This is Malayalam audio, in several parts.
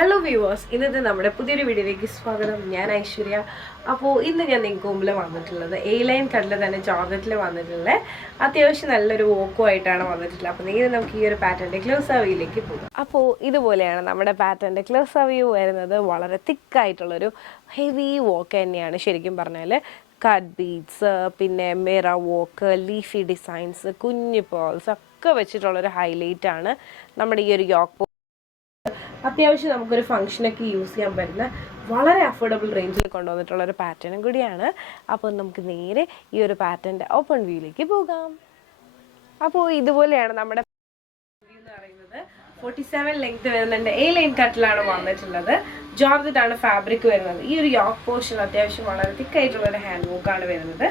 ഹലോ വ്യൂവേഴ്സ്, ഇന്നത്തെ നമ്മുടെ പുതിയൊരു വീഡിയോയിലേക്ക് സ്വാഗതം. ഞാൻ ഐശ്വര്യ. അപ്പോൾ ഇന്ന് ഞാൻ നിങ്ങൾക്ക് മുമ്പിൽ വന്നിട്ടുള്ളത് A-line കട്ടിൽ തന്നെ ജോർജറ്റിൽ വന്നിട്ടുള്ള അത്യാവശ്യം നല്ലൊരു വോക്കുമായിട്ടാണ് വന്നിട്ടുള്ളത്. അപ്പോൾ നേരെ നമുക്ക് ഈ ഒരു പാറ്റേണിൻ്റെ ക്ലോസ് വ്യൂ പോകാം. അപ്പോൾ ഇതുപോലെയാണ് നമ്മുടെ പാറ്റേണിൻ്റെ ക്ലോസ് വ്യൂ വരുന്നത്. വളരെ തിക്കായിട്ടുള്ളൊരു ഹെവി വോക്ക് തന്നെയാണ്. ശരിക്കും പറഞ്ഞാൽ കട്ട് ബീഡ്സ്, പിന്നെ മിറർ വോക്ക്, ലീഫി ഡിസൈൻസ്, കുഞ്ഞു പേൾസ് ഒക്കെ വെച്ചിട്ടുള്ളൊരു ഹൈലൈറ്റ് ആണ് നമ്മുടെ ഈ ഒരു യോക്ക്. അത്യാവശ്യം നമുക്കൊരു ഫംഗ്ഷനൊക്കെ യൂസ് ചെയ്യാൻ പറ്റുന്ന വളരെ അഫോർഡബിൾ റേഞ്ചിൽ കൊണ്ടുവന്നിട്ടുള്ള ഒരു പാറ്റേണും കൂടിയാണ്. അപ്പോൾ നമുക്ക് നേരെ ഈ ഒരു പാറ്റേണിൻ്റെ ഓപ്പൺ വ്യൂയിലേക്ക് പോകാം. അപ്പോൾ ഇതുപോലെയാണ് നമ്മുടെ വ്യൂ എന്ന് പറയുന്നത്. 47 ലെങ്ത് വരുന്നുണ്ട്. A-line കട്ടിലാണ് വന്നിട്ടുള്ളത്. ജോർജറ്റ് ആണ് ഫാബ്രിക് വരുന്നത്. ഈ ഒരു യോക്ക് പോർഷൻ അത്യാവശ്യം വളരെ തിക്കായിട്ടുള്ള ഒരു ഹാൻഡ് വർക്കാണ് വരുന്നത്.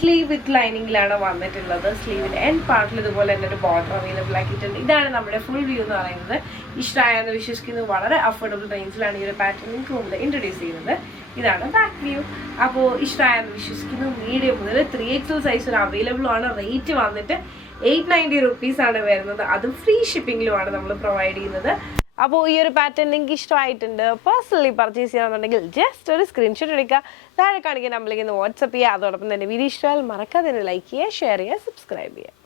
സ്ലീവ് വിത്ത് ലൈനിങ്ങിലാണ് വന്നിട്ടുള്ളത്. സ്ലീവിൻ്റെ എൻഡ് പാർട്ടിൽ ഇതുപോലെ തന്നെ ഒരു ബോർഡർ അവൈലബിൾ ആക്കിയിട്ടുണ്ട്. ഇതാണ് നമ്മുടെ ഫുൾ വ്യൂ എന്ന് പറയുന്നത്. ഇഷ്ടമായെന്ന് വിശ്വസിക്കുന്നത്. വളരെ അഫോർഡബിൾ റേഞ്ചിലാണ് ഈ ഒരു പാറ്റേൺ നിങ്ങൾക്ക് മുമ്പ് ഇൻട്രൊഡ്യൂസ് ചെയ്യുന്നത്. ഇതാണ് ബാക്ക് വ്യൂ. അപ്പോൾ ഇഷ്ടമായെന്ന് വിശ്വസിക്കുന്നു. മീഡിയം മുതൽ 3XL സൈസ് അവൈലബിൾ ആണ്. റേറ്റ് വന്നിട്ട് 890 rupees ആണ് വരുന്നത്. അതും ഫ്രീ ഷിപ്പിംഗിലുമാണ് നമ്മൾ പ്രൊവൈഡ് ചെയ്യുന്നത്. അപ്പോൾ ഈ ഒരു പാറ്റേൺ നിങ്ങൾക്ക് ഇഷ്ടമായിട്ടുണ്ട്, പേഴ്സണലി പർച്ചേസ് ചെയ്യണമെന്നുണ്ടെങ്കിൽ ജസ്റ്റ് ഒരു സ്ക്രീൻഷോട്ട് എടുക്കുക, താഴെ കാണിക്കുന്ന നമ്പറിലേക്ക് വാട്സപ്പ് ചെയ്യുക. അതോടൊപ്പം തന്നെ വീഡിയോ ഇഷ്ടമായാൽ മറക്കാതെ ലൈക്ക് ചെയ്യുക, ഷെയർ ചെയ്യുക, സബ്സ്ക്രൈബ് ചെയ്യുക.